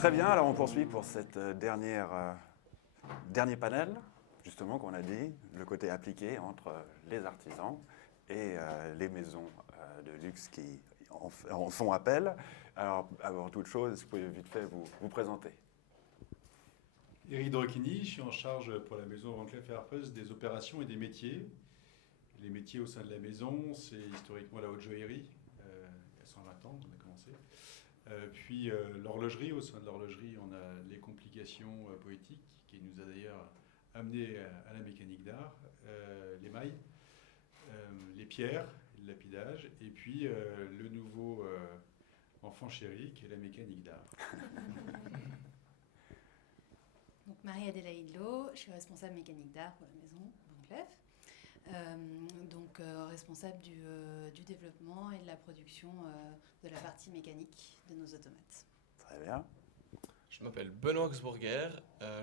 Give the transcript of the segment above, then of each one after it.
Très bien, alors on poursuit pour cette dernier panel, justement, qu'on a dit, le côté appliqué entre les artisans et les maisons de luxe qui en font appel. Alors, avant toute chose, vous pouvez vite fait vous présenter. Éric Drocchini, je suis en charge pour la maison Van Cleef & Arpels des opérations et des métiers. Les métiers au sein de la maison, c'est historiquement la haute joaillerie, il y a 120 ans on a commencé. Puis l'horlogerie, au sein de l'horlogerie, on a les complications poétiques, qui nous a d'ailleurs amené à la mécanique d'art, les mailles, les pierres, le lapidage, et puis le nouveau enfant chéri, qui est la mécanique d'art. Donc Marie-Adélaïde Lowe, je suis responsable mécanique d'art pour la maison Van Cleef. Responsable du développement et de la production de la partie mécanique de nos automates. Très bien. Je m'appelle Benoît Augsburger,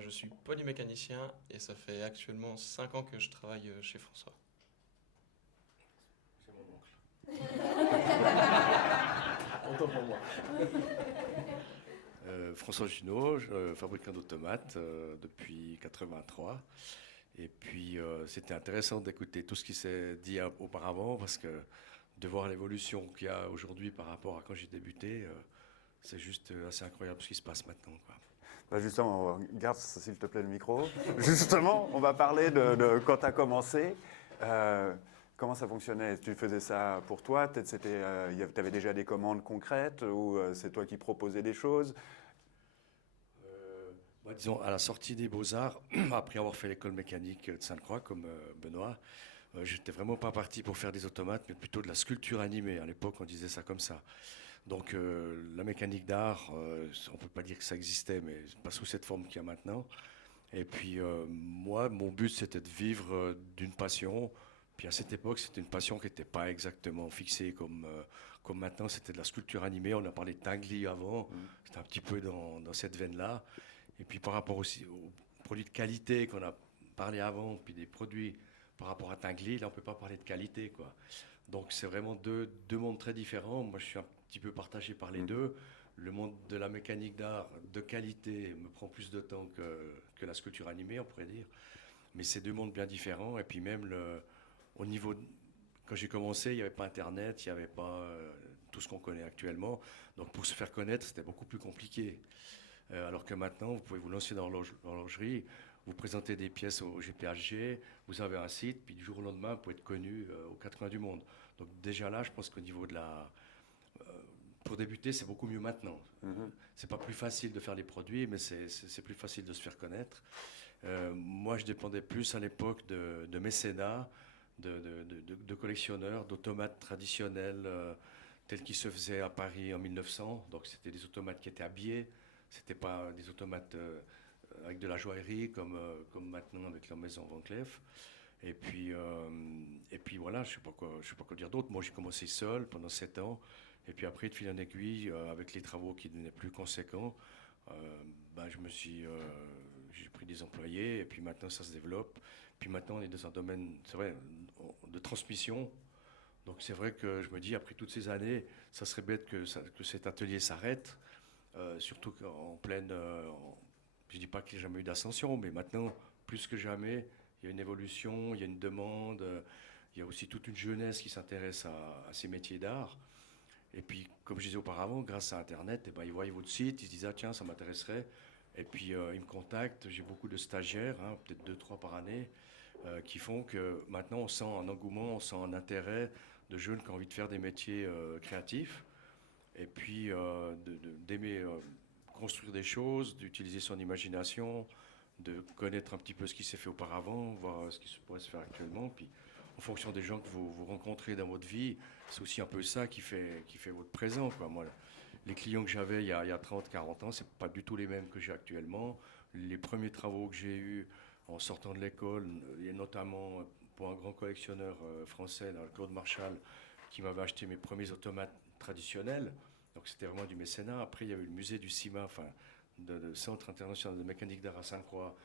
je suis polymécanicien et ça fait actuellement 5 ans que je travaille chez François. C'est mon oncle. Autant pour moi. François Junot, fabricant d'automates depuis 83. Et puis c'était intéressant d'écouter tout ce qui s'est dit auparavant parce que de voir l'évolution qu'il y a aujourd'hui par rapport à quand j'ai débuté, c'est juste assez incroyable ce qui se passe maintenant, quoi. Bah justement, garde s'il te plaît le micro. Justement, on va parler de quand tu as commencé. Comment ça fonctionnait? Tu faisais ça pour toi? Tu avais déjà des commandes concrètes ou c'est toi qui proposais des choses? Disons, à la sortie des Beaux-Arts, après avoir fait l'école mécanique de Sainte-Croix, comme Benoît, j'étais vraiment pas parti pour faire des automates, mais plutôt de la sculpture animée. À l'époque, on disait ça comme ça. Donc, la mécanique d'art, on peut pas dire que ça existait, mais pas sous cette forme qu'il y a maintenant. Et puis, moi, mon but, c'était de vivre d'une passion. Puis à cette époque, c'était une passion qui n'était pas exactement fixée comme maintenant. C'était de la sculpture animée. On a parlé de Tinguely avant. C'était un petit peu dans cette veine-là. Et puis par rapport aussi aux produits de qualité qu'on a parlé avant, puis des produits par rapport à Tinguely, là on ne peut pas parler de qualité, quoi. Donc c'est vraiment deux mondes très différents. Moi je suis un petit peu partagé par les deux. Le monde de la mécanique d'art de qualité me prend plus de temps que la sculpture animée, on pourrait dire. Mais c'est deux mondes bien différents. Et puis même au niveau, quand j'ai commencé, il n'y avait pas Internet, il n'y avait pas tout ce qu'on connaît actuellement. Donc pour se faire connaître, c'était beaucoup plus compliqué. Alors que maintenant, vous pouvez vous lancer dans l'horlogerie, vous présentez des pièces au GPHG, vous avez un site, puis du jour au lendemain, vous pouvez être connu aux quatre coins du monde. Donc déjà là, je pense qu'au niveau de pour débuter, c'est beaucoup mieux maintenant. C'est pas plus facile de faire les produits, mais c'est plus facile de se faire connaître. Moi, je dépendais plus à l'époque de mécénats, de collectionneurs, d'automates traditionnels tels qu'ils se faisaient à Paris en 1900. Donc c'était des automates qui étaient habillés. C'était pas des automates avec de la joaillerie comme maintenant avec la maison Van Cleef. Et puis voilà, je sais pas quoi dire d'autre. Moi, j'ai commencé seul pendant 7 ans. Et puis après, de fil en aiguille, avec les travaux qui devenaient plus conséquents, j'ai pris des employés. Et puis maintenant, ça se développe. Puis maintenant, on est dans un domaine, c'est vrai, de transmission. Donc c'est vrai que je me dis, après toutes ces années, ça serait bête que cet atelier s'arrête. Surtout qu'en pleine, je ne dis pas qu'il n'y a jamais eu d'ascension, mais maintenant, plus que jamais, il y a une évolution, il y a une demande, il y a aussi toute une jeunesse qui s'intéresse à ces métiers d'art. Et puis, comme je disais auparavant, grâce à Internet, eh ben, ils voient votre site, ils se disent « Ah tiens, ça m'intéresserait ». Et puis, ils me contactent, j'ai beaucoup de stagiaires, peut-être 2-3 par année, qui font que maintenant, on sent un engouement, on sent un intérêt de jeunes qui ont envie de faire des métiers créatifs. Et puis d'aimer construire des choses, d'utiliser son imagination, de connaître un petit peu ce qui s'est fait auparavant, voir ce qui pourrait se faire actuellement. Puis en fonction des gens que vous rencontrez dans votre vie, c'est aussi un peu ça qui fait votre présent, quoi. Moi, les clients que j'avais il y a 30, 40 ans, c'est pas du tout les mêmes que j'ai actuellement. Les premiers travaux que j'ai eus en sortant de l'école, et notamment pour un grand collectionneur français, Claude Marchal, qui m'avait acheté mes premiers automates traditionnels. Donc c'était vraiment du mécénat. Après, il y avait le musée du CIMA, enfin, le Centre international de mécanique d'art à Sainte-Croix,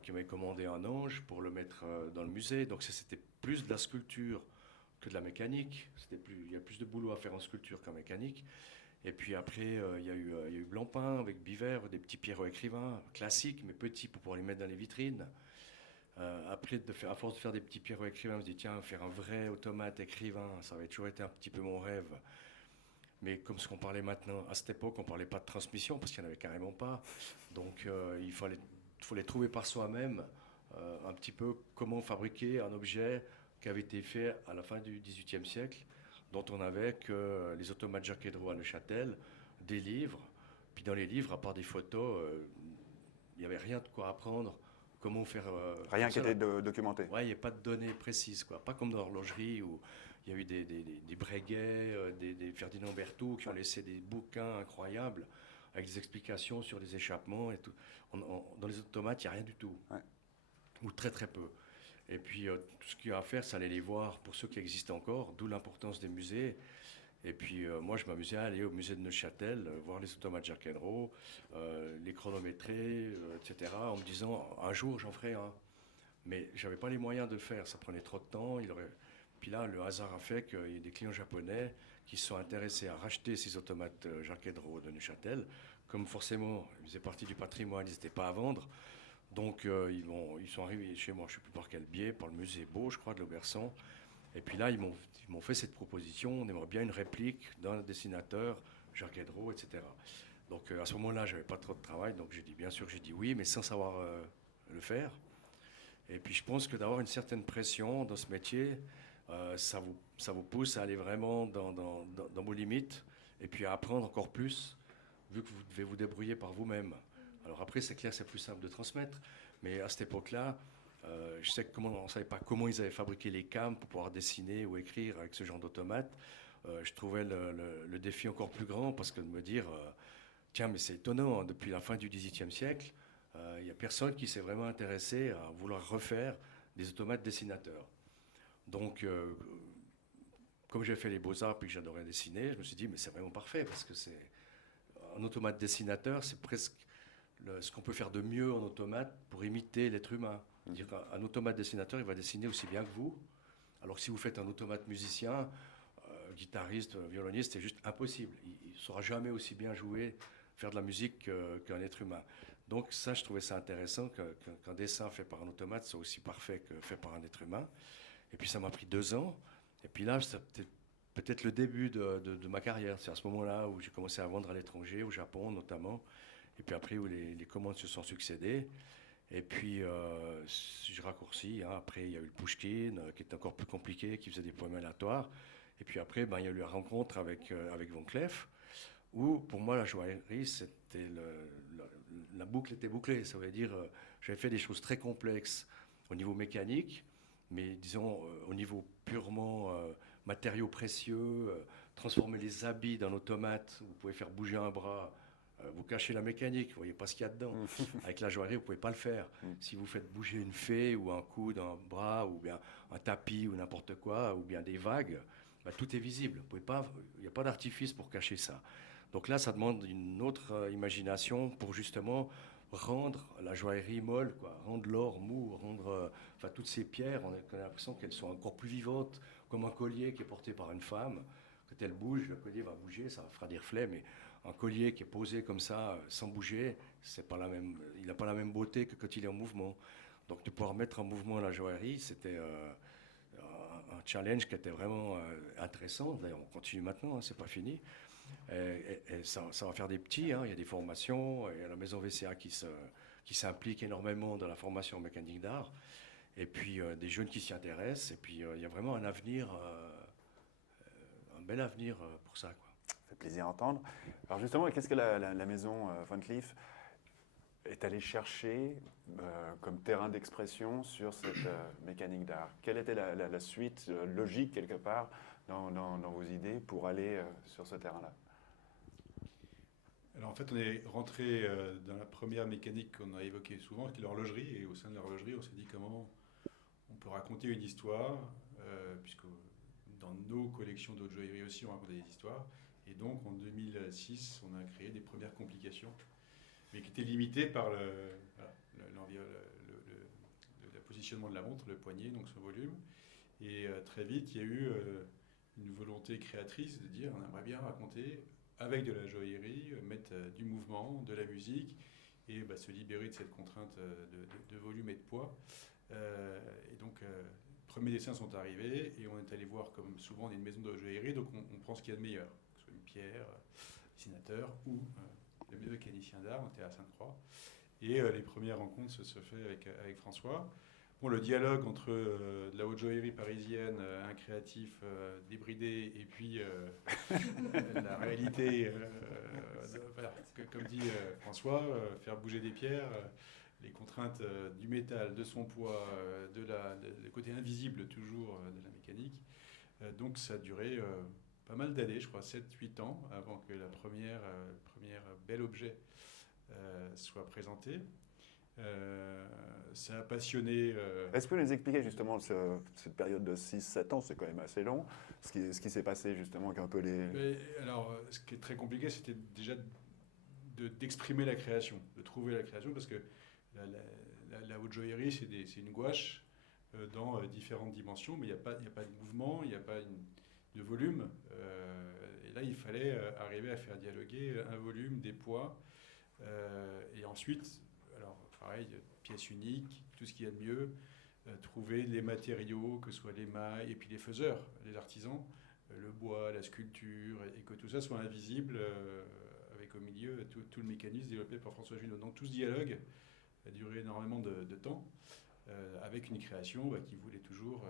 qui m'avait commandé un ange pour le mettre dans le musée. Donc c'était plus de la sculpture que de la mécanique. Il y a plus de boulot à faire en sculpture qu'en mécanique. Et puis après, il y a eu Blancpain avec Biver, des petits Pierrot écrivains, classiques, mais petits pour pouvoir les mettre dans les vitrines. Après, à force de faire des petits Pierrot écrivains, je me dis, tiens, faire un vrai automate écrivain, ça avait toujours été un petit peu mon rêve. Mais comme ce qu'on parlait maintenant, à cette époque, on ne parlait pas de transmission, parce qu'il n'y en avait carrément pas. Donc il fallait trouver par soi-même un petit peu comment fabriquer un objet qui avait été fait à la fin du XVIIIe siècle, dont on avait que les automates Jacques Hédro à Neuchâtel, des livres. Puis dans les livres, à part des photos, il n'y avait rien de quoi apprendre. Comment faire. Rien qui était documenté. Ouais, il n'y a pas de données précises, quoi. Pas comme dans l'horlogerie où il y a eu des Breguet, des Ferdinand Berthoud qui ont laissé des bouquins incroyables avec des explications sur les échappements et tout. Dans les automates, il n'y a rien du tout. Ouais. Ou très très peu. Et puis tout ce qu'il y a à faire, c'est aller les voir pour ceux qui existent encore, d'où l'importance des musées. Et puis moi, je m'amusais à aller au musée de Neuchâtel, voir les automates Jacques Hédro, les chronométrés, etc., en me disant, un jour, j'en ferai un. Mais je n'avais pas les moyens de le faire, ça prenait trop de temps. Puis là, le hasard a fait qu'il y ait des clients japonais qui se sont intéressés à racheter ces automates Jacques Hédro de Neuchâtel. Comme forcément, ils faisaient partie du patrimoine, ils n'étaient pas à vendre. Donc ils sont arrivés chez moi, je ne sais plus par quel biais, par le musée Beau, je crois, de l'Auberçon. Et puis là, ils m'ont fait cette proposition, on aimerait bien une réplique d'un dessinateur, Jacques Hédro, etc. Donc à ce moment-là, je n'avais pas trop de travail, donc bien sûr, j'ai dit oui, mais sans savoir le faire. Et puis je pense que d'avoir une certaine pression dans ce métier, ça vous pousse à aller vraiment dans vos limites, et puis à apprendre encore plus, vu que vous devez vous débrouiller par vous-même. Alors après, c'est clair, c'est plus simple de transmettre, mais à cette époque-là, je sais qu'on ne savait pas comment ils avaient fabriqué les cames pour pouvoir dessiner ou écrire avec ce genre d'automate. Je trouvais le défi encore plus grand parce que de me dire, tiens, mais c'est étonnant, hein, depuis la fin du XVIIIe siècle, il n'y a personne qui s'est vraiment intéressé à vouloir refaire des automates dessinateurs. Donc, comme j'ai fait les beaux-arts puis que j'adorais dessiner, je me suis dit, mais c'est vraiment parfait parce que c'est un automate dessinateur, c'est presque ce qu'on peut faire de mieux en automate pour imiter l'être humain. C'est-à-dire qu'un automate dessinateur, il va dessiner aussi bien que vous. Alors que si vous faites un automate musicien, guitariste, violoniste, c'est juste impossible. Il ne saura jamais aussi bien jouer, faire de la musique qu'un être humain. Donc ça, je trouvais ça intéressant qu'un dessin fait par un automate soit aussi parfait que fait par un être humain. Et puis ça m'a pris 2 ans. Et puis là, c'était peut-être le début de ma carrière. C'est à ce moment-là où j'ai commencé à vendre à l'étranger, au Japon notamment. Et puis après, où les commandes se sont succédées. Et puis, je raccourcis. Hein. Après, il y a eu le Pouchkine, qui était encore plus compliqué, qui faisait des poèmes aléatoires. Et puis après, il y a eu la rencontre avec Van Cleef, où, pour moi, la joaillerie, c'était la boucle était bouclée. Ça veut dire, j'avais fait des choses très complexes au niveau mécanique, mais disons, au niveau purement matériaux précieux, transformer les habits d'un automate, vous pouvez faire bouger un bras, vous cachez la mécanique, vous ne voyez pas ce qu'il y a dedans. Avec la joaillerie, vous ne pouvez pas le faire. Si vous faites bouger une fée ou un coude, un bras, ou bien un tapis ou n'importe quoi, ou bien des vagues, tout est visible. Il n'y a pas d'artifice pour cacher ça. Donc là, ça demande une autre imagination pour justement rendre la joaillerie molle, quoi, rendre l'or mou, rendre toutes ces pierres, on a l'impression qu'elles sont encore plus vivantes, comme un collier qui est porté par une femme. Quand elle bouge, le collier va bouger, ça fera des reflets, mais un collier qui est posé comme ça, sans bouger, il n'a pas la même beauté que quand il est en mouvement. Donc de pouvoir mettre en mouvement la joaillerie, c'était un challenge qui était vraiment intéressant. D'ailleurs, on continue maintenant, hein, c'est pas fini. Et ça va faire des petits, hein. Il y a des formations, il y a la maison VCA qui s'implique énormément dans la formation en mécanique d'art, et puis des jeunes qui s'y intéressent, et puis il y a vraiment un avenir, un bel avenir pour ça, quoi. Ça fait plaisir à entendre. Alors justement, qu'est-ce que la maison Van Cleef est allée chercher comme terrain d'expression sur cette mécanique d'art? Quelle était la suite logique, quelque part, dans vos idées pour aller sur ce terrain-là? Alors en fait, on est rentré dans la première mécanique qu'on a évoquée souvent, qui est l'horlogerie. Et au sein de l'horlogerie, on s'est dit comment on peut raconter une histoire, puisque dans nos collections d'autres joaillerie aussi, on racontait des histoires. Et donc en 2006, on a créé des premières complications, mais qui étaient limitées par le positionnement de la montre, le poignet, donc son volume. Et très vite, il y a eu une volonté créatrice de dire on aimerait bien raconter avec de la joaillerie, mettre du mouvement, de la musique, et se libérer de cette contrainte de volume et de poids. Et donc, premiers dessins sont arrivés, et on est allé voir, comme souvent, on est une maison de joaillerie, donc on prend ce qu'il y a de meilleur, que ce soit une pierre, dessinateur, ou le mécanicien d'art. On était à Sainte-Croix. Et les premières rencontres se font avec François. Bon, le dialogue entre de la haute joaillerie parisienne, un créatif débridé, et puis la réalité, voilà, comme dit François, faire bouger des pierres, les contraintes du métal, de son poids, le côté invisible toujours de la mécanique. Donc ça a duré pas mal d'années, je crois 7-8 ans, avant que la première bel objet soit présenté. Ça a passionné. Est-ce que vous nous expliquer justement cette période de 6-7 ans, c'est quand même assez long, ce qui s'est passé justement avec un peu les... Mais, alors, ce qui est très compliqué, c'était déjà d'exprimer la création, de trouver la création, parce que la haute joaillerie, c'est une gouache dans différentes dimensions, mais il n'y a pas de mouvement, il n'y a pas de volume. Et là, il fallait arriver à faire dialoguer un volume, des poids, et ensuite, alors pareil, pièces uniques, tout ce qu'il y a de mieux, trouver les matériaux, que ce soit les mailles, et puis les faiseurs, les artisans, le bois, la sculpture, et que tout ça soit invisible, avec au milieu tout le mécanisme développé par François Junot. Donc tout ce dialogue a duré énormément de temps, avec une création qui voulait toujours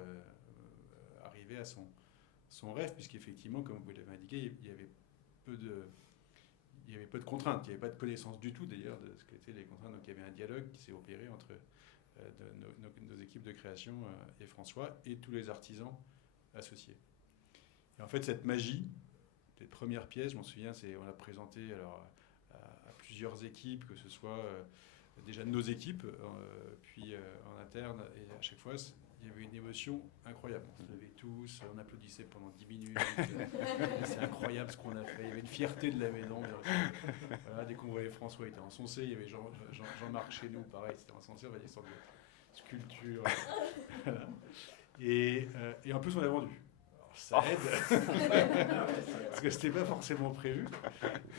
arriver à son rêve, puisqu'effectivement, comme vous l'avez indiqué, il y avait peu de contraintes, il n'y avait pas de connaissance du tout d'ailleurs de ce qu'étaient les contraintes. Donc il y avait un dialogue qui s'est opéré entre nos équipes de création et François et tous les artisans associés. Et en fait, cette magie, cette première pièce, je m'en souviens, on l'a présentée à plusieurs équipes, que ce soit déjà de nos équipes, puis en interne, et à chaque fois, il y avait une émotion incroyable. On se levait tous, on applaudissait pendant 10 minutes. C'est incroyable ce qu'on a fait. Il y avait une fierté de la maison. Voilà, dès qu'on voyait François, il était encensé. Il y avait Jean-Marc chez nous, pareil, c'était encensé. On va dire, sorte de sculpture. Voilà. Et en plus, on l'a vendu. Alors, ça aide. Parce que c'était pas forcément prévu.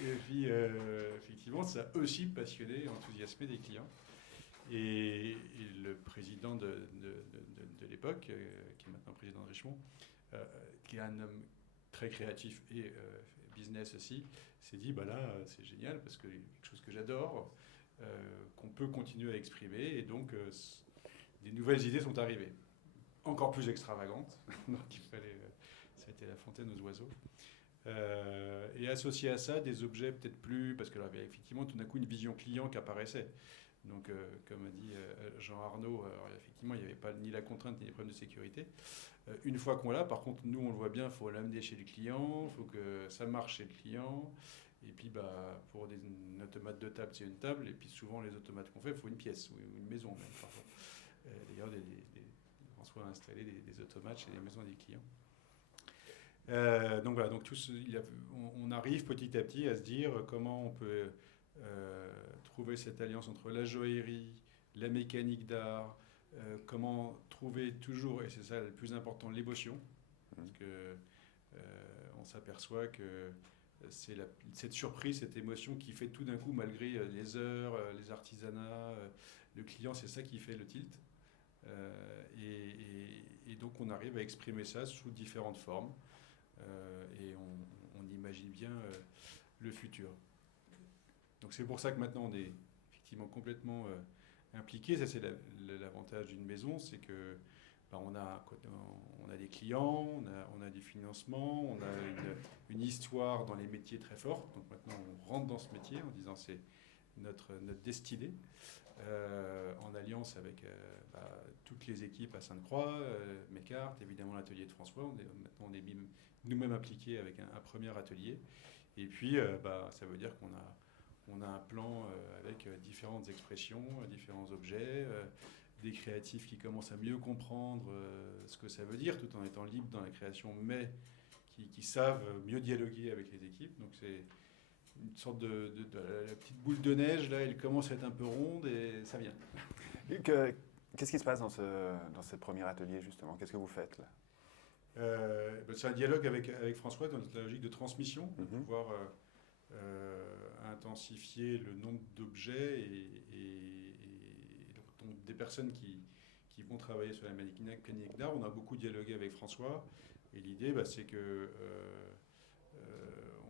Et puis, effectivement, ça a aussi passionné et enthousiasmé des clients. Et le président de l'époque, qui est maintenant président de Richemont, qui est un homme très créatif et business aussi, s'est dit, là, c'est génial parce que c'est quelque chose que j'adore, qu'on peut continuer à exprimer, et donc des nouvelles idées sont arrivées, encore plus extravagantes. Donc il fallait, ça a été la fontaine aux oiseaux. Et associé à ça, des objets peut-être plus, parce que là, il y avait effectivement tout d'un coup une vision client qui apparaissait. Donc, comme a dit Jean Arnaud, alors, effectivement, il n'y avait pas ni la contrainte ni les problèmes de sécurité. Une fois qu'on l'a, par contre, nous, on le voit bien, il faut l'amener chez le client, il faut que ça marche chez le client. Et puis, pour un automate de table, c'est une table. Et puis, souvent, les automates qu'on fait, il faut une pièce ou une maison, même, parfois. D'ailleurs, François a installé des automates chez les maisons des clients. Donc, voilà, donc, on arrive petit à petit à se dire comment on peut... trouver cette alliance entre la joaillerie, la mécanique d'art, comment trouver toujours, et c'est ça le plus important, l'émotion, parce que on s'aperçoit que c'est cette surprise, cette émotion qui fait tout d'un coup, malgré les heures, les artisanats, le client, c'est ça qui fait le tilt. Et donc on arrive à exprimer ça sous différentes formes, et on imagine bien le futur. Donc c'est pour ça que maintenant on est effectivement complètement impliqué. Ça, c'est l'avantage d'une maison, c'est que on a des clients, on a des financements, on a une histoire dans les métiers très forte. Donc maintenant on rentre dans ce métier en disant c'est notre destinée, en alliance avec toutes les équipes à Sainte-Croix, Mécart, évidemment l'atelier de François. Maintenant on est nous-mêmes impliqués avec un premier atelier. Et puis ça veut dire qu'on a un plan avec différentes expressions, différents objets, des créatifs qui commencent à mieux comprendre ce que ça veut dire, tout en étant libres dans la création, mais qui savent mieux dialoguer avec les équipes. Donc c'est une sorte la petite boule de neige, là, elle commence à être un peu ronde et ça vient. Qu'est-ce qui se passe dans ce premier atelier, justement? Qu'est-ce que vous faites, là? C'est un dialogue avec François dans la logique de transmission, de pouvoir intensifier le nombre d'objets donc des personnes qui vont travailler sur la mécanique d'art. On a beaucoup dialogué avec François et l'idée c'est que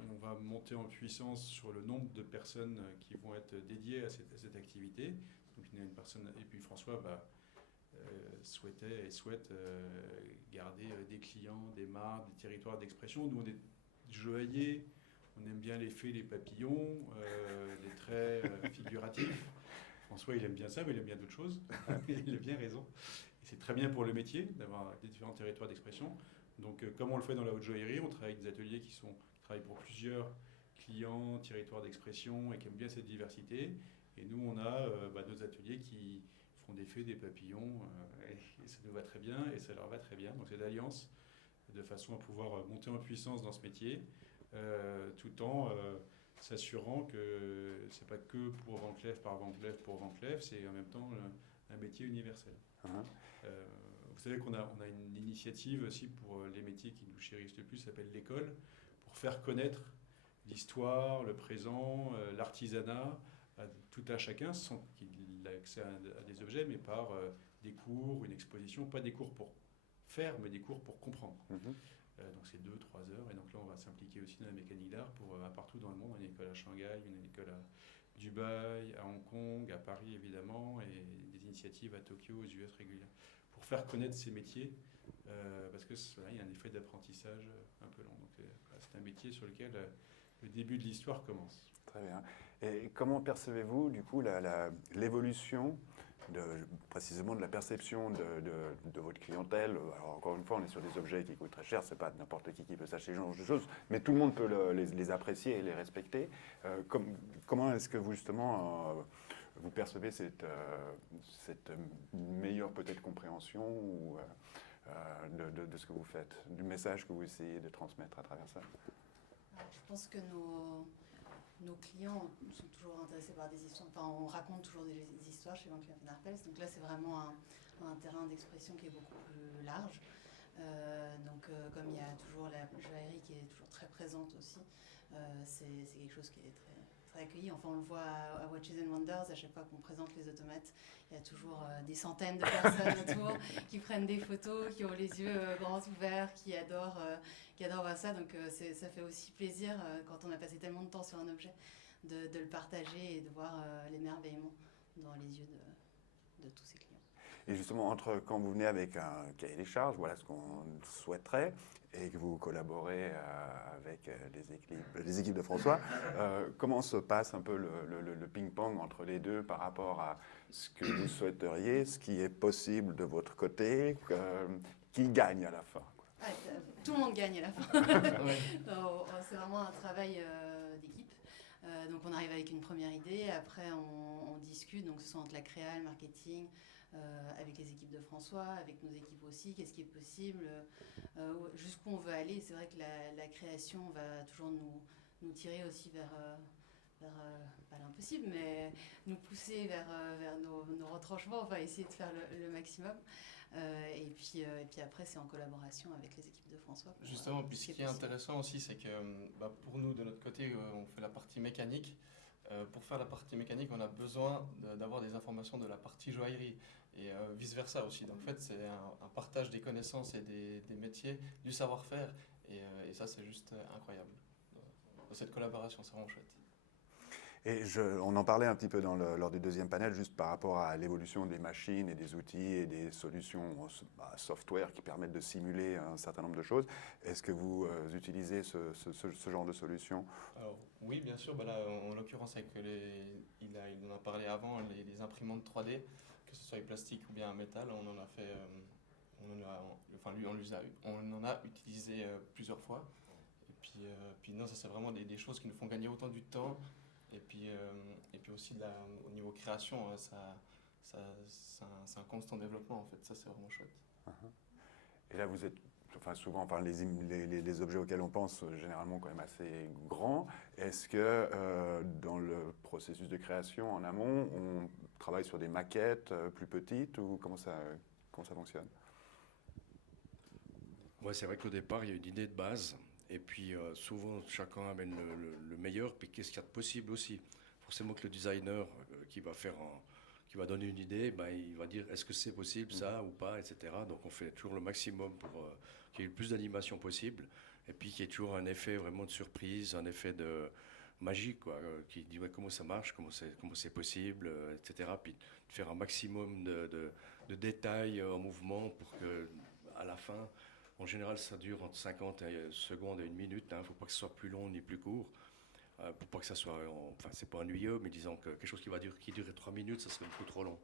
on va monter en puissance sur le nombre de personnes qui vont être dédiées à cette activité. Donc il y a une personne, et puis François souhaitait et souhaite garder des clients, des marques, des territoires d'expression. Nous on est joailliers, on aime bien les fées, les papillons, les traits figuratifs. François, il aime bien ça, mais il aime bien d'autres choses. Il a bien raison. Et c'est très bien pour le métier d'avoir des différents territoires d'expression. Donc, comme on le fait dans la haute joaillerie, on travaille avec des ateliers qui travaillent pour plusieurs clients, territoires d'expression et qui aiment bien cette diversité. Et nous, on a nos ateliers qui font des fées, des papillons, et ça nous va très bien et ça leur va très bien. Donc, c'est l'alliance de façon à pouvoir monter en puissance dans ce métier, tout en s'assurant que c'est pas que pour Van Cleef, par Van Cleef, pour Van Cleef, c'est en même temps un métier universel. Vous savez qu'on a une initiative aussi pour les métiers qui nous chérissent le plus, ça s'appelle l'école, pour faire connaître l'histoire, le présent, l'artisanat à tout un chacun, sans qu'il ait accès à des objets, mais par des cours, une exposition, pas des cours pour faire, mais des cours pour comprendre. Donc c'est 2-3 heures, et donc là on va s'impliquer aussi dans la mécanique d'art pour partout dans le monde. On a une école à Shanghai, une école à Dubaï, à Hong Kong, à Paris évidemment, et des initiatives à Tokyo, aux US régulières, pour faire connaître ces métiers, parce que là, il y a un effet d'apprentissage un peu long. Donc c'est un métier sur lequel le début de l'histoire commence. Très bien. Et comment percevez-vous du coup l'évolution précisément de la perception de votre clientèle? Alors encore une fois, on est sur des objets qui coûtent très cher, c'est pas n'importe qui peut s'acheter ce genre de choses, mais tout le monde peut les apprécier et les respecter. Comment est-ce que vous justement vous percevez cette meilleure peut-être compréhension ou, de ce que vous faites, du message que vous essayez de transmettre à travers ça? Je pense que nos clients sont toujours intéressés par des histoires. Enfin, on raconte toujours des histoires chez Van Cleef & Arpels. Donc là, c'est vraiment un terrain d'expression qui est beaucoup plus large. Comme il y a toujours la joaillerie qui est toujours très présente aussi, c'est quelque chose qui est très, très accueilli. Enfin, on le voit à Watches and Wonders, à chaque fois qu'on présente les automates, il y a toujours des centaines de personnes autour qui prennent des photos, qui ont les yeux grands ouverts, qui adorent voir ça. Donc ça fait aussi plaisir, quand on a passé tellement de temps sur un objet, de le partager et de voir l'émerveillement dans les yeux de tous ces clients. Et justement, entre quand vous venez avec un cahier des charges, voilà ce qu'on souhaiterait, et que vous collaborez avec les équipes de François, comment se passe un peu le ping-pong entre les deux par rapport à ce que vous souhaiteriez, ce qui est possible de votre côté, qui gagne à la fin, quoi. Tout le monde gagne à la fin. C'est vraiment un travail d'équipe. Donc on arrive avec une première idée, après on discute, donc ce soit entre la créa, le marketing, avec les équipes de François, avec nos équipes aussi, qu'est-ce qui est possible, jusqu'où on veut aller. C'est vrai que la création va toujours nous tirer aussi vers pas l'impossible, mais nous pousser vers nos retranchements. On va essayer de faire le maximum. Et puis après, c'est en collaboration avec les équipes de François. Justement, puis ce qui est intéressant aussi, c'est que pour nous, de notre côté, on fait la partie mécanique. Pour faire la partie mécanique, on a besoin d'avoir des informations de la partie joaillerie et vice-versa aussi. Donc en fait, c'est un partage des connaissances et des métiers, du savoir-faire. Et ça, c'est juste incroyable. Cette collaboration, c'est vraiment chouette. Et on en parlait un petit peu lors du deuxième panel, juste par rapport à l'évolution des machines et des outils et des solutions software qui permettent de simuler un certain nombre de choses. Est-ce que vous utilisez ce genre de solutions? Alors, oui, bien sûr. Là, en l'occurrence, il en a parlé avant, les imprimantes 3D, que ce soit plastique ou bien métal, on en a fait, on en a utilisé plusieurs fois. Et puis non, ça c'est vraiment des choses qui nous font gagner autant du temps. Et puis aussi au niveau création, c'est un constant développement en fait. Ça c'est vraiment chouette. Et là vous êtes souvent les objets auxquels on pense généralement quand même assez grands. Est-ce que dans le processus de création en amont, on travaille sur des maquettes plus petites ou comment ça fonctionne? Ouais, c'est vrai qu'au départ, il y a une idée de base. Et puis souvent, chacun amène le meilleur, puis qu'est-ce qu'il y a de possible aussi. Forcément que le designer qui va donner une idée, ben, il va dire est-ce que c'est possible ça ou pas, etc. Donc on fait toujours le maximum pour qu'il y ait le plus d'animation possible, et puis qu'il y ait toujours un effet vraiment de surprise, un effet de magique, quoi, qui dit ouais, comment ça marche, comment c'est possible, etc. Puis de faire un maximum de détails en mouvement pour que à la fin, en général, ça dure entre 50 secondes et une minute. Il ne faut pas que ce soit plus long ni plus court. Pour pas que ça soit, enfin c'est pas ennuyeux, mais disons que quelque chose qui durerait 3 minutes, ça serait beaucoup trop long.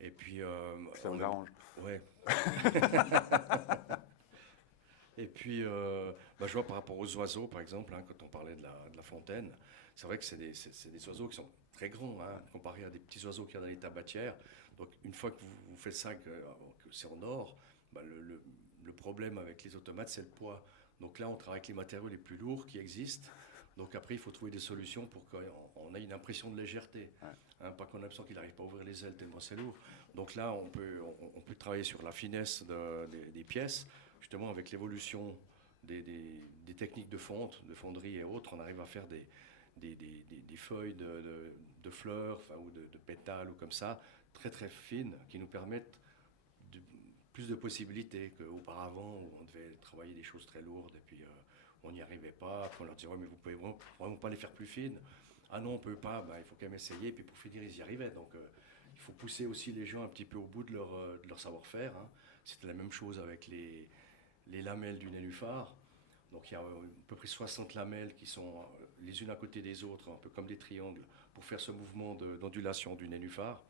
Et puis Ça vous arrange. Ouais. Et puis je vois par rapport aux oiseaux, par exemple, hein, quand on parlait de la fontaine, c'est vrai que c'est des oiseaux qui sont très grands, hein, comparés à des petits oiseaux qu'il y a dans les tabatières. Donc une fois que vous faites ça, que c'est en or, le problème avec les automates, c'est le poids. Donc là, on travaille avec les matériaux les plus lourds qui existent. Donc après, il faut trouver des solutions pour qu'on ait une impression de légèreté. Ouais. Hein, pas qu'on a l'impression qu'il n'arrive pas à ouvrir les ailes tellement c'est lourd. Donc là, on peut travailler sur la finesse des pièces, justement avec l'évolution des techniques de fonte, de fonderie et autres. On arrive à faire des feuilles de fleurs ou de pétales ou comme ça, très très fines, qui nous permettent plus de possibilités qu'auparavant où on devait travailler des choses très lourdes et puis on n'y arrivait pas. Après on leur disait ouais, mais vous pouvez vraiment pas les faire plus fines. Ah non, on peut pas, il faut quand même essayer. Et puis pour finir, ils y arrivaient. Donc il faut pousser aussi les gens un petit peu au bout de leur savoir-faire. Hein. C'était la même chose avec les lamelles du nénuphar. Donc il y a à peu près 60 lamelles qui sont les unes à côté des autres, un peu comme des triangles, pour faire ce mouvement d'ondulation du nénuphar.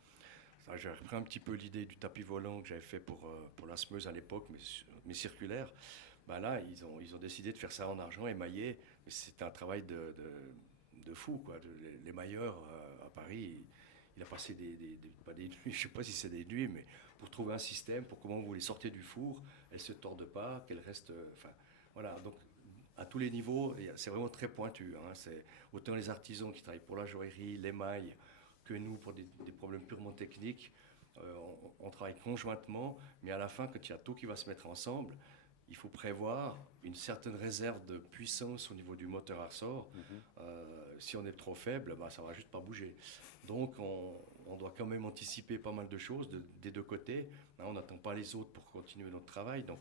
J'ai repris un petit peu l'idée du tapis volant que j'avais fait pour la Smeuse à l'époque, mais circulaire. Là, ils ont décidé de faire ça en argent émaillé. C'était un travail de fou, quoi. L'émailleur à Paris, il a passé pas des nuits, je ne sais pas si c'est des nuits, mais pour trouver un système, pour comment vous les sortez du four, elles ne se tordent pas, qu'elles restent... voilà, donc à tous les niveaux, c'est vraiment très pointu. Hein. C'est autant les artisans qui travaillent pour la joaillerie, l'émail, que nous pour des problèmes purement techniques. On travaille conjointement, mais à la fin, quand il y a tout qui va se mettre ensemble, il faut prévoir une certaine réserve de puissance au niveau du moteur à ressort. Si on est trop faible, ça ne va juste pas bouger. Donc on doit quand même anticiper pas mal de choses des deux côtés. On n'attend pas les autres pour continuer notre travail. Donc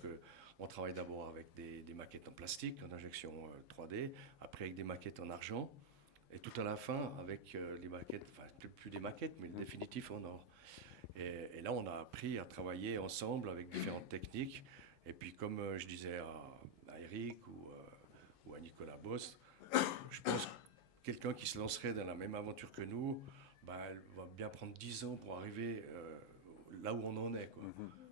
on travaille d'abord avec des maquettes en plastique, en injection 3D, après avec des maquettes en argent, et tout à la fin avec les maquettes, enfin plus des maquettes, mais le définitif en or. Et là, on a appris à travailler ensemble avec différentes techniques. Et puis, comme je disais à Eric ou à Nicolas Boss, je pense que quelqu'un qui se lancerait dans la même aventure que nous, elle va bien prendre 10 ans pour arriver là où on en est, quoi.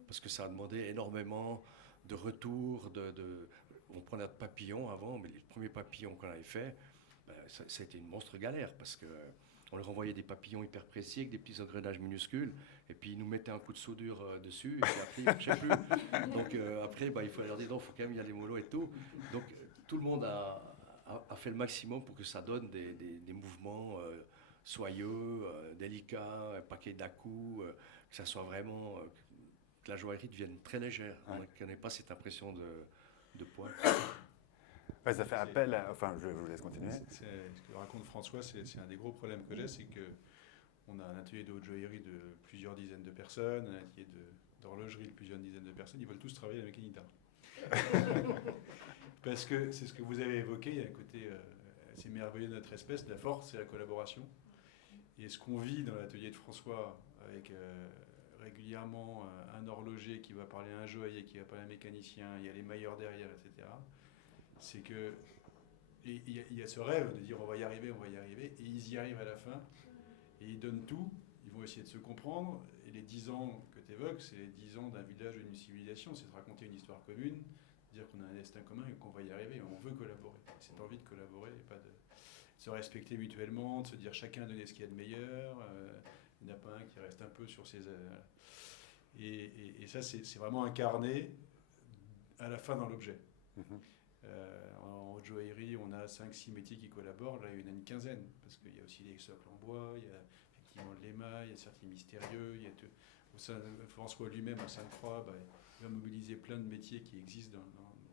Parce que ça a demandé énormément de retours. On prenait notre papillon avant, mais les premiers papillons qu'on avait faits, ça a été une monstre galère parce que on leur envoyait des papillons hyper précis avec des petits engrenages minuscules et puis ils nous mettaient un coup de soudure dessus et puis après ils ne marchaient plus. Donc après il fallait leur dire non, il faut quand même y aller mollo et tout. Donc tout le monde a fait le maximum pour que ça donne des mouvements soyeux, délicats, un paquet d'à-coups, que ça soit vraiment que la joaillerie devienne très légère, qu'on n'ait pas cette impression de poids. Ouais, ça fait appel à... Enfin, je vous laisse continuer. Ce que raconte François, c'est un des gros problèmes que j'ai, c'est qu'on a un atelier de haute joaillerie de plusieurs dizaines de personnes, un atelier d'horlogerie de plusieurs dizaines de personnes, ils veulent tous travailler à la mécanita. Parce que c'est ce que vous avez évoqué, il y a un côté assez merveilleux de notre espèce, la force et la collaboration. Et ce qu'on vit dans l'atelier de François, avec régulièrement un horloger qui va parler à un joaillier, qui va parler à un mécanicien, il y a les mailleurs derrière, etc., c'est que il y a ce rêve de dire on va y arriver, et ils y arrivent à la fin, et ils donnent tout, ils vont essayer de se comprendre, et les 10 ans que tu évoques, c'est les 10 ans d'un village ou d'une civilisation, c'est de raconter une histoire commune, dire qu'on a un destin commun et qu'on va y arriver, on veut collaborer, cette envie de collaborer, et pas de se respecter mutuellement, de se dire chacun donner ce qu'il y a de meilleur, il n'y en a pas un qui reste un peu sur ses... Et ça, c'est vraiment incarné à la fin dans l'objet. En haute joaillerie, on a 5-6 métiers qui collaborent. Là, il y en a une quinzaine, parce qu'il y a aussi les socles en bois, il y a effectivement de l'émail, il y a certains mystérieux. Il y a au sein de François lui-même, au Sainte-Croix, il va mobiliser plein de métiers qui existent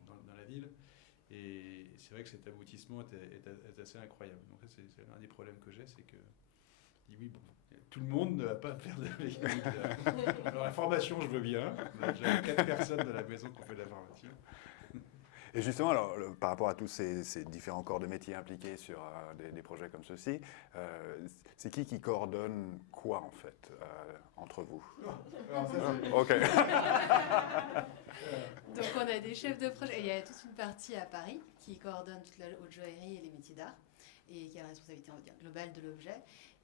dans la ville. Et c'est vrai que cet aboutissement est assez incroyable. Donc ça, c'est un des problèmes que j'ai, c'est que je dis oui, bon, tout le monde ne va pas faire de mécanique. Alors la formation, je veux bien. On a déjà 4 personnes dans la maison qui ont fait de la formation. Et justement, alors, par rapport à tous ces différents corps de métier impliqués sur des projets comme ceux-ci, c'est qui coordonne quoi en fait entre vous? Alors ça, c'est- Ok. Donc on a des chefs de projet. Il y a toute une partie à Paris qui coordonne toute la haute joaillerie et les métiers d'art et qui a la responsabilité, on va dire, globale de l'objet.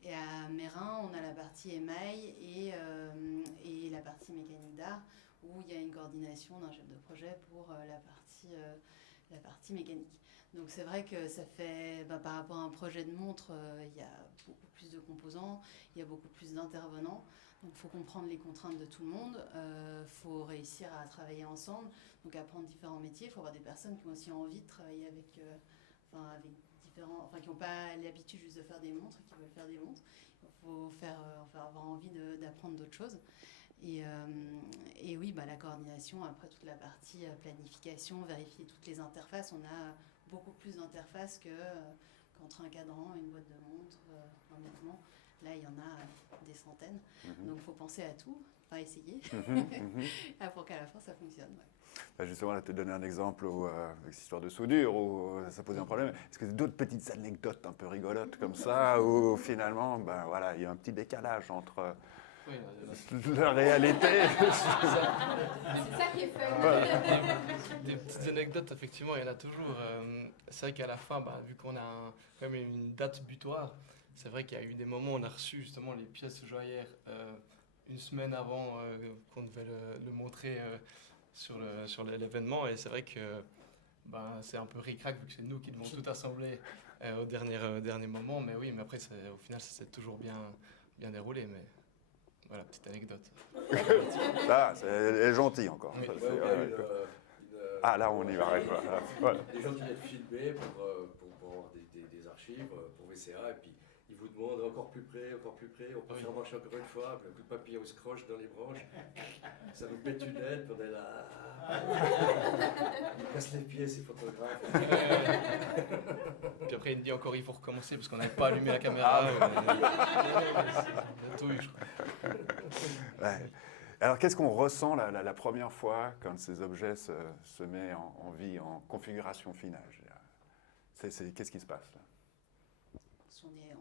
Et à Mérin, on a la partie émail et la partie mécanique d'art où il y a une coordination d'un chef de projet pour la partie mécanique. Donc c'est vrai que ça fait, par rapport à un projet de montre, il y a beaucoup plus de composants, il y a beaucoup plus d'intervenants. Donc il faut comprendre les contraintes de tout le monde, faut réussir à travailler ensemble, donc apprendre différents métiers. Il faut avoir des personnes qui ont aussi envie de travailler avec différents, qui n'ont pas l'habitude juste de faire des montres, qui veulent faire des montres. Il faut avoir envie d'apprendre d'autres choses. Et oui, la coordination, après toute la partie planification, vérifier toutes les interfaces. On a beaucoup plus d'interfaces qu'entre un cadran, une boîte de montre, honnêtement. Là, il y en a des centaines. Donc, il faut penser à tout, essayer, pour qu'à la fin, ça fonctionne. Ouais. Justement, là, tu as donné un exemple avec cette histoire de soudure où ça posait un problème. Est-ce que c'est d'autres petites anecdotes un peu rigolotes comme ça où finalement, il y a un petit décalage entre Oui, la réalité? C'est ça qui est fun. des petites anecdotes, effectivement, il y en a toujours. C'est vrai qu'à la fin, vu qu'on a quand même une date butoir, c'est vrai qu'il y a eu des moments où on a reçu justement les pièces joaillères une semaine avant qu'on devait le montrer sur l'événement. Et c'est vrai que c'est un peu ric-rac vu que c'est nous qui devons tout assembler au dernier moment. Mais oui, mais après, au final, ça s'est toujours bien déroulé. Mais voilà, petite anecdote. Là, elle est gentille encore. Oui. Ça, Ouais, Ah, là, on y va. Voilà. Des gens qui viennent filmer pour avoir des archives, pour VCA, et puis ils vous demandent encore plus près, on peut faire marcher encore une fois, puis un coup de papier, on se croche dans les branches, ça nous pète une aile, puis on est là, il casse les pieds, ces photographes. Puis après, il me dit encore il faut recommencer parce qu'on n'avait pas allumé la caméra. Bientôt, je crois. Ouais. Alors, qu'est-ce qu'on ressent la première fois quand ces objets se mettent en vie, en configuration finale? Qu'est-ce qui se passe là?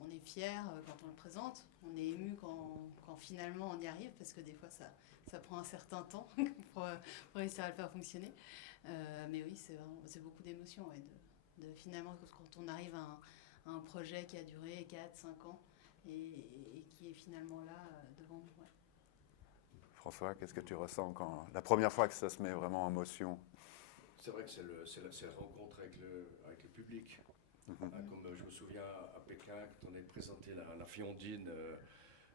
On est fiers quand on le présente, on est ému quand finalement on y arrive, parce que des fois ça prend un certain temps pour réussir à le faire fonctionner. Mais oui, c'est beaucoup d'émotions. De finalement, quand on arrive à un projet qui a duré 4-5 ans et qui est finalement là devant nous. Ouais. François, qu'est-ce que tu ressens la première fois que ça se met vraiment en motion? C'est vrai que c'est la rencontre avec le public. Comme je me souviens à Pékin, quand on a présenté la Fiondine,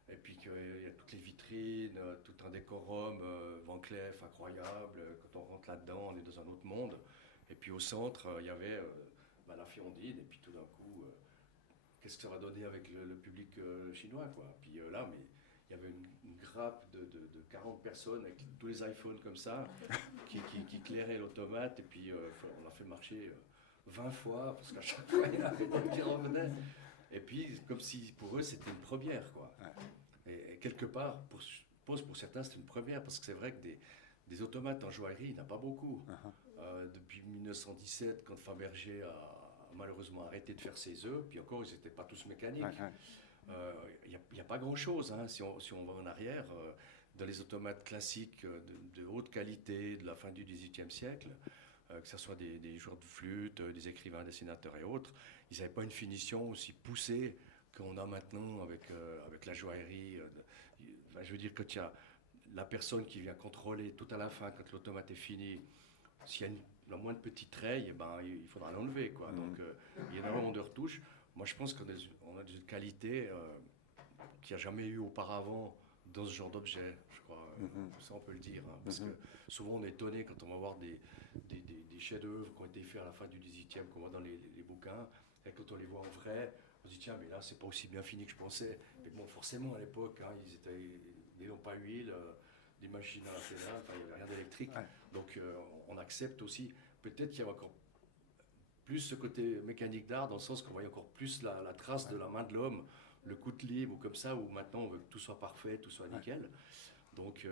et puis qu'il y a toutes les vitrines, tout un décorum, Van Cleef incroyable, quand on rentre là-dedans, on est dans un autre monde. Et puis au centre, il y avait la Fiondine, et puis tout d'un coup, qu'est-ce que ça va donner avec le public chinois, quoi. Puis là, mais il y avait une grappe de 40 personnes avec tous les iPhones comme ça, qui éclairaient l'automate, et puis on a fait marcher 20 fois, parce qu'à chaque fois, il y en avait d'autres qui revenaient. Et puis, comme si pour eux, c'était une première, quoi. Ouais. Et quelque part, pour certains, c'est une première, parce que c'est vrai que des automates en joaillerie, il n'y en a pas beaucoup. Depuis 1917, quand Fabergé a malheureusement arrêté de faire ses œufs, puis encore, ils n'étaient pas tous mécaniques. Il n'y a pas grand-chose, hein, si on va en arrière. Dans les automates classiques de haute qualité de la fin du XVIIIe siècle, que ce soit des joueurs de flûte, des écrivains, dessinateurs et autres, ils n'avaient pas une finition aussi poussée qu'on a maintenant avec la joaillerie. Je veux dire que tu as la personne qui vient contrôler tout à la fin, quand l'automate est fini, s'il y a la moindre petite raye, il faudra l'enlever, quoi. Donc il y a énormément de retouches. Moi, je pense qu'on a une qualité qu'il n'y a jamais eu auparavant dans ce genre d'objet, je crois. Ça, on peut le dire. Hein, parce que souvent, on est étonné quand on va voir des chefs-d'œuvre qui ont été faits à la fin du XVIIIe, qu'on voit dans les bouquins. Et quand on les voit en vrai, on se dit, tiens, mais là, c'est pas aussi bien fini que je pensais. Mais bon, forcément, à l'époque, hein, ils n'ont pas huile, des machines à la pédale, il n'y avait rien d'électrique. Ouais. Donc, on accepte aussi. Peut-être qu'il y a encore plus ce côté mécanique d'art, dans le sens qu'on voyait encore plus la trace de la main de l'homme, le coude libre ou comme ça, où maintenant on veut que tout soit parfait, tout soit nickel. Donc,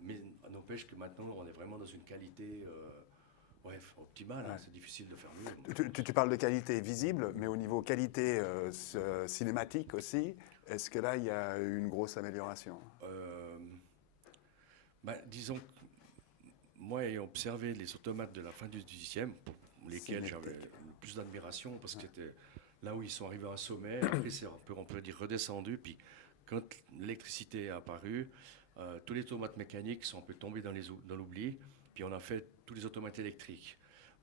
mais n'empêche que maintenant on est vraiment dans une qualité optimale, hein, c'est difficile de faire mieux. Tu parles de qualité visible, mais au niveau qualité cinématique aussi, est-ce que là, il y a une grosse amélioration? Disons que moi, ayant observé les automates de la fin du 18e, pour lesquels j'avais le plus d'admiration, parce que c'était là où ils sont arrivés à un sommet, après c'est on peut dire redescendu, puis quand l'électricité est apparue, tous les automates mécaniques sont un peu tombés dans l'oubli, puis on a fait tous les automates électriques.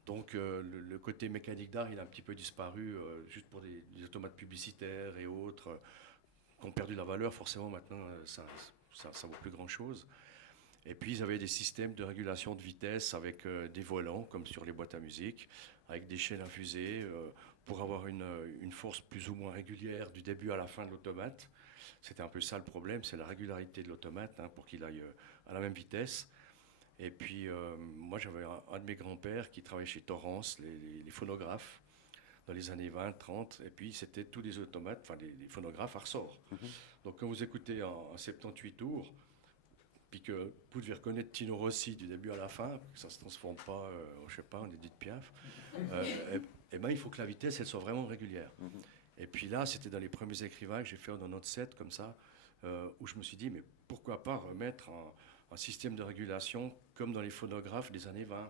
Donc le côté mécanique d'art, il a un petit peu disparu, juste pour des automates publicitaires et autres, qui ont perdu la valeur. Forcément, maintenant, ça vaut plus grand-chose. Et puis, ils avaient des systèmes de régulation de vitesse avec des volants, comme sur les boîtes à musique, avec des chaînes infusées, pour avoir une force plus ou moins régulière du début à la fin de l'automate. C'était un peu ça le problème, c'est la régularité de l'automate, hein, pour qu'il aille à la même vitesse. Et puis, moi, j'avais un de mes grands-pères qui travaillait chez Torrance, les phonographes, dans les années 20, 30. Et puis, c'était tous les automates, enfin, les phonographes à ressort. Donc, quand vous écoutez en 78 tours, puis que vous devez reconnaître Tino Rossi du début à la fin, que ça ne se transforme pas, je sais pas, en Edith Piaf, et ben, il faut que la vitesse, elle soit vraiment régulière. Et puis là, c'était dans les premiers écrivains que j'ai fait en 97, comme ça, où je me suis dit, mais pourquoi pas remettre un système de régulation comme dans les phonographes des années 20,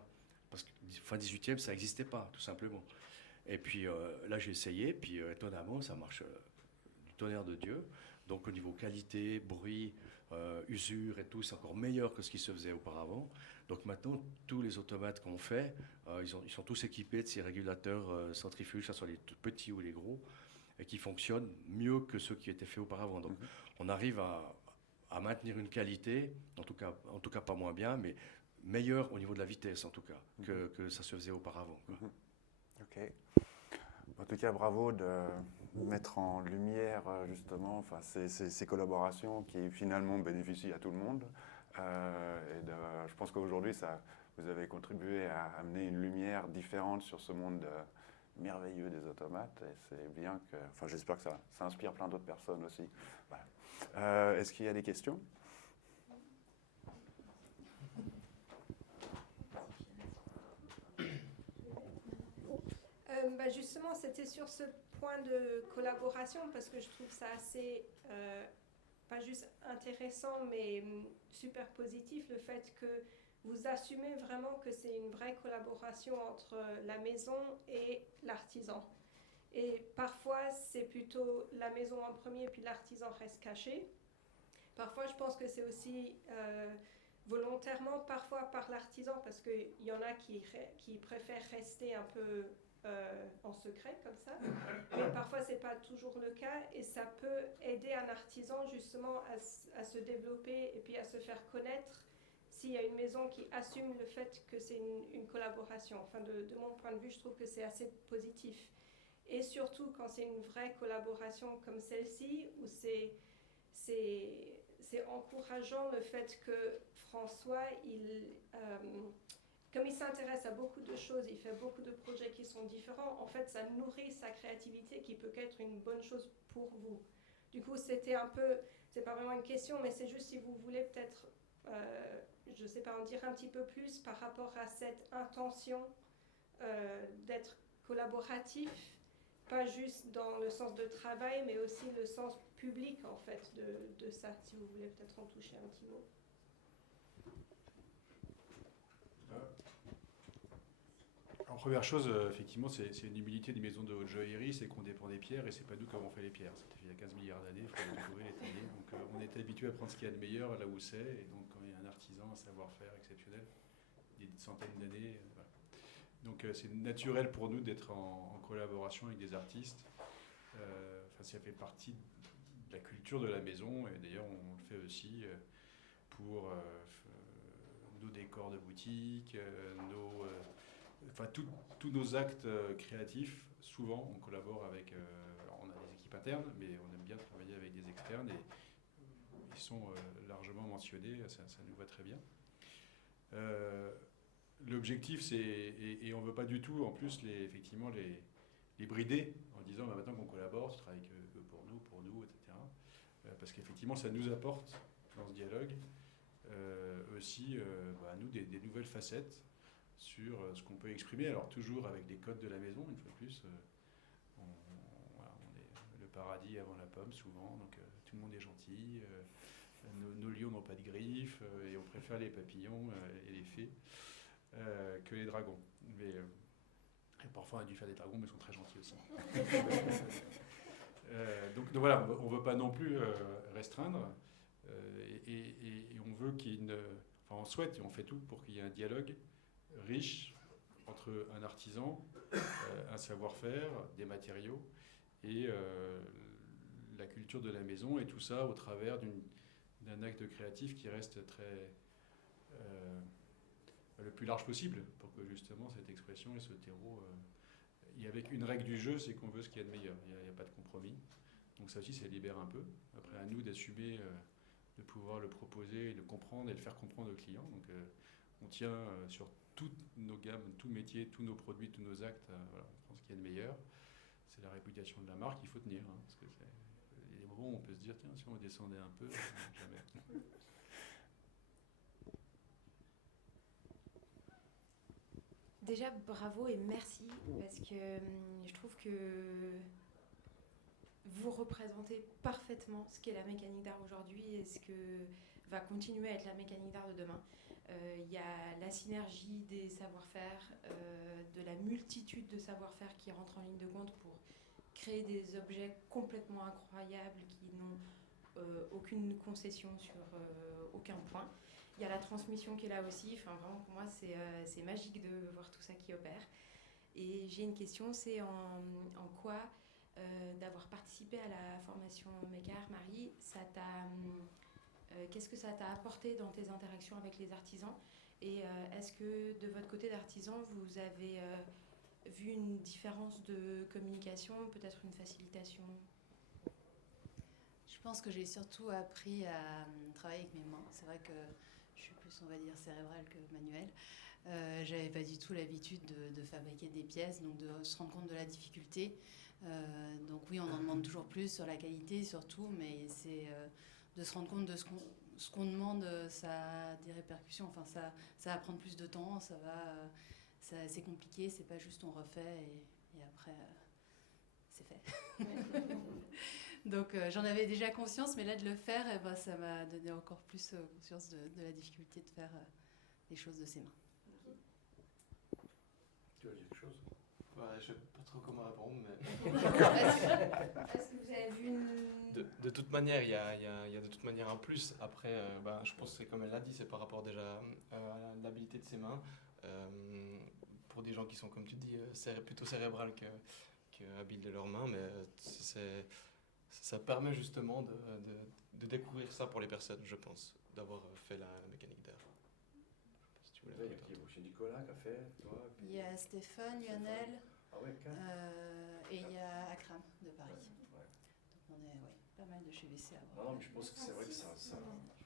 parce que fin 18e, ça n'existait pas, tout simplement. Et puis là, j'ai essayé, puis étonnamment, ça marche du tonnerre de Dieu. Donc au niveau qualité, bruit, usure et tout, c'est encore meilleur que ce qui se faisait auparavant. Donc maintenant, tous les automates qu'on fait, ils sont tous équipés de ces régulateurs centrifuges, que ce soit les tout petits ou les gros, et qui fonctionnent mieux que ceux qui étaient faits auparavant. Donc on arrive à maintenir une qualité, en tout cas pas moins bien, mais meilleure au niveau de la vitesse en tout cas, que ça se faisait auparavant. Ok. En tout cas, bravo de mettre en lumière justement ces collaborations qui finalement bénéficient à tout le monde. Je pense qu'aujourd'hui, vous avez contribué à amener une lumière différente sur ce monde merveilleux des automates. Et c'est bien que, j'espère que ça inspire plein d'autres personnes aussi. Voilà. Est-ce qu'il y a des questions ? Justement, c'était sur ce point de collaboration parce que je trouve ça assez, pas juste intéressant, mais super positif, le fait que vous assumez vraiment que c'est une vraie collaboration entre la maison et l'artisan. Et parfois, c'est plutôt la maison en premier, puis l'artisan reste caché. Parfois, je pense que c'est aussi volontairement, parfois par l'artisan, parce qu'il y en a qui préfèrent rester un peu en secret comme ça, mais parfois c'est pas toujours le cas et ça peut aider un artisan justement à se développer et puis à se faire connaître s'il y a une maison qui assume le fait que c'est une collaboration. Enfin, de mon point de vue, je trouve que c'est assez positif. Et surtout quand c'est une vraie collaboration comme celle-ci, où c'est encourageant le fait que François, comme il s'intéresse à beaucoup de choses, il fait beaucoup de projets qui sont différents, en fait, ça nourrit sa créativité qui peut être une bonne chose pour vous. Du coup, c'était un peu, c'est pas vraiment une question, mais c'est juste si vous voulez peut-être, je sais pas, en dire un petit peu plus par rapport à cette intention d'être collaboratif, pas juste dans le sens de travail, mais aussi le sens public, en fait, de ça, si vous voulez peut-être en toucher un petit mot. En première chose, effectivement, c'est une humilité des maisons de haute joaillerie, c'est qu'on dépend des pierres et c'est pas nous qui avons fait les pierres. C'était il y a 15 milliards d'années, il faut les découvrir, les tailler. Donc on est habitué à prendre ce qu'il y a de meilleur là où c'est. Et donc quand il y a un artisan, un savoir-faire exceptionnel, des centaines d'années. Voilà. Donc c'est naturel pour nous d'être en collaboration avec des artistes. Ça fait partie de la culture de la maison et d'ailleurs on le fait aussi pour nos décors de boutique, tous nos actes créatifs. Souvent on collabore avec, on a des équipes internes, mais on aime bien travailler avec des externes et ils sont largement mentionnés, ça nous va très bien. l'objectif, c'est, et on ne veut pas du tout, en plus, effectivement, les brider en disant bah, maintenant qu'on collabore, tu travailles que pour nous, etc. Parce qu'effectivement, ça nous apporte dans ce dialogue aussi, à nous, des nouvelles facettes sur ce qu'on peut exprimer. Alors, toujours avec des codes de la maison, une fois de plus. Voilà, on est le paradis avant la pomme, souvent, donc tout le monde est gentil. Nos lions n'ont pas de griffes et on préfère les papillons et les fées que les dragons. Mais et parfois on a dû faire des dragons, mais ils sont très gentils aussi. Donc voilà, on ne veut pas non plus restreindre et on veut qu'il y ait enfin on souhaite et on fait tout pour qu'il y ait un dialogue riche entre un artisan, un savoir-faire, des matériaux et la culture de la maison, et tout ça au travers d'un acte créatif qui reste très le plus large possible pour que justement cette expression et ce terreau et avec une règle du jeu, c'est qu'on veut ce qu'il y a de meilleur, il n'y a pas de compromis, donc ça aussi ça libère un peu. Après à nous d'assumer de pouvoir le proposer et de comprendre et de faire comprendre aux clients. Donc on tient sur toutes nos gammes, tous métiers, tous nos produits, tous nos actes, voilà, on prend ce qu'il y a de meilleur. C'est la réputation de la marque, il faut tenir, hein, parce que il y a des moments où on peut se dire tiens, si on descendait un peu, jamais. Déjà, bravo et merci, parce que je trouve que vous représentez parfaitement ce qu'est la mécanique d'art aujourd'hui et ce que va continuer à être la mécanique d'art de demain. Il y a la synergie des savoir-faire, de la multitude de savoir-faire qui rentrent en ligne de compte pour créer des objets complètement incroyables qui n'ont aucune concession sur aucun point. Il y a la transmission qui est là aussi. Enfin, vraiment, pour moi, c'est magique de voir tout ça qui opère. Et j'ai une question, c'est en quoi d'avoir participé à la formation Maker, Marie, qu'est-ce que ça t'a apporté dans tes interactions avec les artisans? Et est-ce que de votre côté d'artisan, vous avez vu une différence de communication, peut-être une facilitation? Je pense que j'ai surtout appris à travailler avec mes mains. C'est vrai que je suis plus, on va dire, cérébrale que manuelle. J'avais pas du tout l'habitude de fabriquer des pièces, donc de se rendre compte de la difficulté. Donc oui, on en demande toujours plus sur la qualité surtout, mais c'est de se rendre compte de ce qu'on demande, ça a des répercussions. Enfin, ça va prendre plus de temps, c'est compliqué, c'est pas juste on refait et après c'est fait. Donc j'en avais déjà conscience, mais là de le faire, ça m'a donné encore plus conscience de la difficulté de faire les choses de ses mains. Tu veux dire quelque chose? Ouais, je sais pas trop comment répondre, mais Est-ce que vous avez vu une... de toute manière, il y a de toute manière un plus. Après, je pense que c'est comme elle l'a dit, c'est par rapport déjà à l'habilité de ses mains. Pour des gens qui sont, comme tu dis, plutôt cérébrales que habiles de leurs mains, mais ça permet justement de découvrir ça pour les personnes, je pense, d'avoir fait la mécanique d'air. Si tu voulais rajouter un truc. Chez Nicolas qui a fait, toi. Il y a Stéphane, Lionel, Ah ouais, et il y a Akram de Paris. Ouais. Donc on est pas mal de chez VC à Non, voir. non, mais je pense que c'est vrai que ça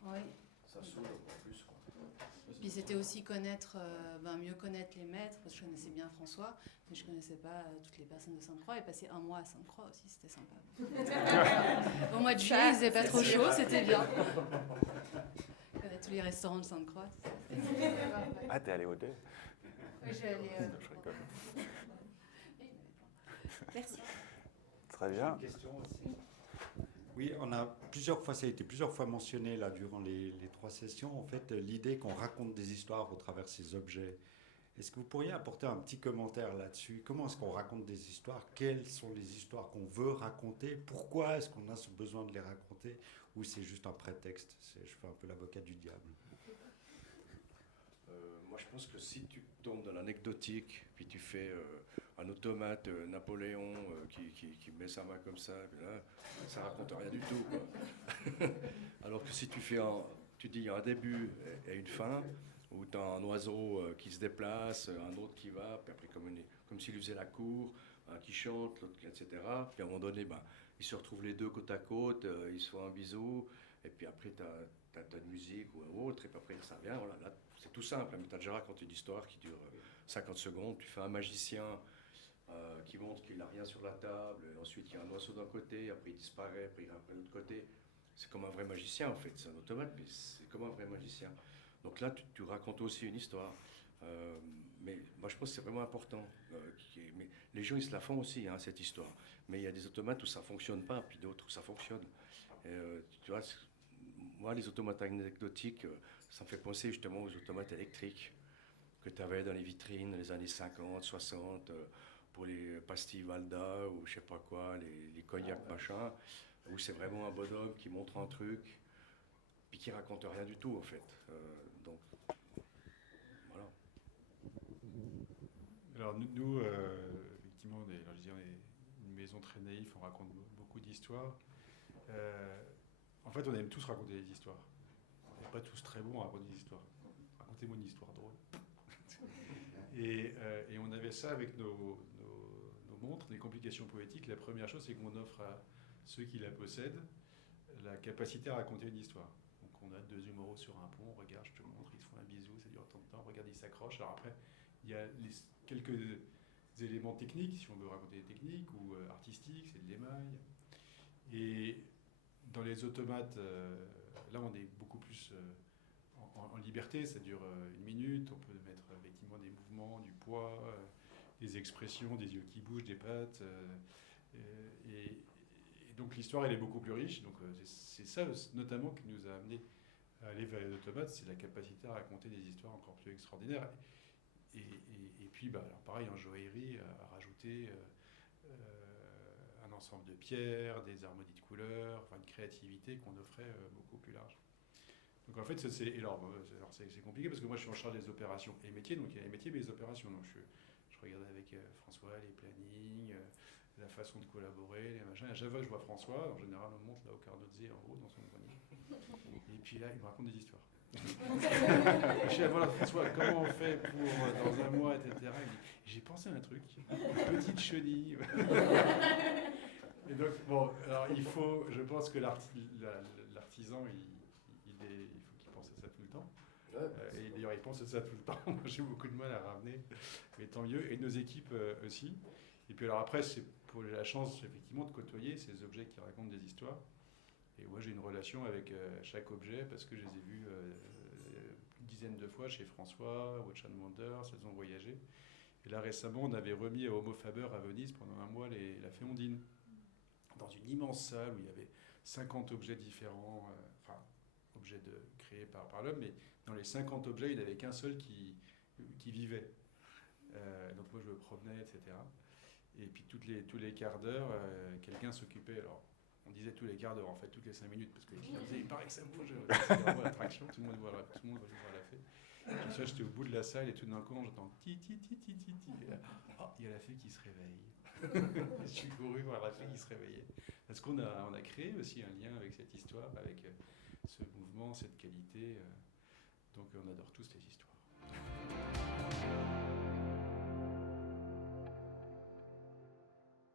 Oui. saoule encore plus, quoi. Puis c'était aussi mieux connaître les maîtres, parce que je connaissais bien François, mais je connaissais pas toutes les personnes de Sainte-Croix, et passer un mois à Sainte-Croix aussi, c'était sympa. Au mois de juillet, il faisait pas trop chaud, c'était bien. Connaître tous les restaurants de Sainte-Croix, tout ça. Ah, t'es allé au 2? Oui, j'ai allé. Je rigole. Merci. Très bien. Une question aussi. Oui, ça a été plusieurs fois mentionné là, durant les 3 sessions, en fait, l'idée qu'on raconte des histoires au travers de ces objets. Est-ce que vous pourriez apporter un petit commentaire là-dessus? Comment est-ce qu'on raconte des histoires? Quelles sont les histoires qu'on veut raconter? Pourquoi est-ce qu'on a ce besoin de les raconter? Ou c'est juste un prétexte? Je fais un peu l'avocat du diable. Moi, je pense que si tu tombes dans l'anecdotique, puis tu fais un automate Napoléon qui met sa main comme ça, puis là, ça raconte rien du tout, quoi. Alors que si tu fais tu dis un début et une fin, où tu as un oiseau qui se déplace, un autre qui va, puis après comme s'il faisait la cour, un qui chante, l'autre, etc. Puis à un moment donné, ils se retrouvent les deux côte à côte, ils se font un bisou, et puis après tu as de musique ou autre, et puis après ça vient, voilà, là c'est tout simple, mais tu as déjà raconté une histoire qui dure 50 secondes, tu fais un magicien qui montre qu'il n'a rien sur la table, et ensuite il y a un oiseau d'un côté, après il disparaît, après il revient de l'autre côté. C'est comme un vrai magicien en fait, c'est un automate, mais c'est comme un vrai magicien. Donc là, tu racontes aussi une histoire. Mais moi, je pense que c'est vraiment important. Mais les gens, ils se la font aussi, hein, cette histoire. Mais il y a des automates où ça ne fonctionne pas, puis d'autres où ça fonctionne. Et, tu vois, moi, les automates anecdotiques, ça me fait penser justement aux automates électriques que tu avais dans les vitrines dans les années 50, 60, pour les pastilles Valda ou je sais pas quoi, les cognacs machin, où c'est vraiment un bonhomme qui montre un truc, puis qui raconte rien du tout, en fait. Donc, voilà. Alors nous, effectivement, alors, je dis, on est une maison très naïve, on raconte beaucoup d'histoires. En fait, on aime tous raconter des histoires. On n'est pas tous très bons à raconter des histoires. Racontez-moi une histoire drôle. Et on avait ça avec nos montres, des complications poétiques. La première chose, c'est qu'on offre à ceux qui la possèdent la capacité à raconter une histoire. Donc on a deux humoros sur un pont, regarde, je te montre, ils se font un bisou, ça dure tant de temps, regarde, ils s'accrochent. Alors après, il y a quelques éléments techniques, si on veut raconter des techniques, ou artistiques, c'est de l'émail. Et dans les automates, là on est beaucoup plus en liberté, ça dure 1 minute, on peut mettre effectivement des mouvements, du poids, des expressions, des yeux qui bougent, des pattes. Et donc l'histoire elle est beaucoup plus riche, donc c'est ça notamment qui nous a amené à aller vers les automates, c'est la capacité à raconter des histoires encore plus extraordinaires. Et puis bah, alors pareil en joaillerie, à rajouter un ensemble de pierres, des harmonies de couleurs, enfin une créativité qu'on offrait beaucoup plus large. Donc en fait, c'est compliqué parce que moi je suis en charge des opérations et métiers, donc il y a les métiers mais les opérations. Donc je regardais avec François les plannings, la façon de collaborer, les machins. À chaque fois que je vois François, en général on monte là au Carnotze en haut dans son grenier. Et puis là il me raconte des histoires. Je dis, voilà François, comment on fait pour dans un mois, etc. Il dit, j'ai pensé à un truc, une petite chenille. Et donc bon, alors il faut, je pense que l'artisan il faut qu'il pense à ça tout le temps. Et d'ailleurs, il pense à ça tout le temps. Moi, j'ai beaucoup de mal à ramener, mais tant mieux. Et nos équipes aussi. Et puis alors après, c'est pour la chance, effectivement, de côtoyer ces objets qui racontent des histoires. Et moi, j'ai une relation avec chaque objet parce que je les ai vus une dizaine de fois chez François, Watch and Wonders, elles ont voyagé. Et là, récemment, on avait remis à Homo Faber à Venise pendant un mois la fée Ondine. Dans une immense salle où il y avait 50 objets différents, objets créés par l'homme, mais dans les 50 objets, il n'y avait qu'un seul qui vivait. Donc moi, je me promenais, etc. Et puis tous les quarts d'heure, quelqu'un s'occupait. Alors, on disait tous les quarts d'heure, en fait, toutes les 5 minutes, parce que les clients disaient, il paraît que ça bouge. C'était vraiment l'attraction, tout le monde voit la fée. Puis ça, j'étais au bout de la salle, et tout d'un coup, j'entends ti. Et là, oh, il y a la fée qui se réveille. Je suis couru voir la fée qui se réveillait. Parce qu'on a créé aussi un lien avec cette histoire, avec ce mouvement, cette qualité. Donc on adore tous les histoires.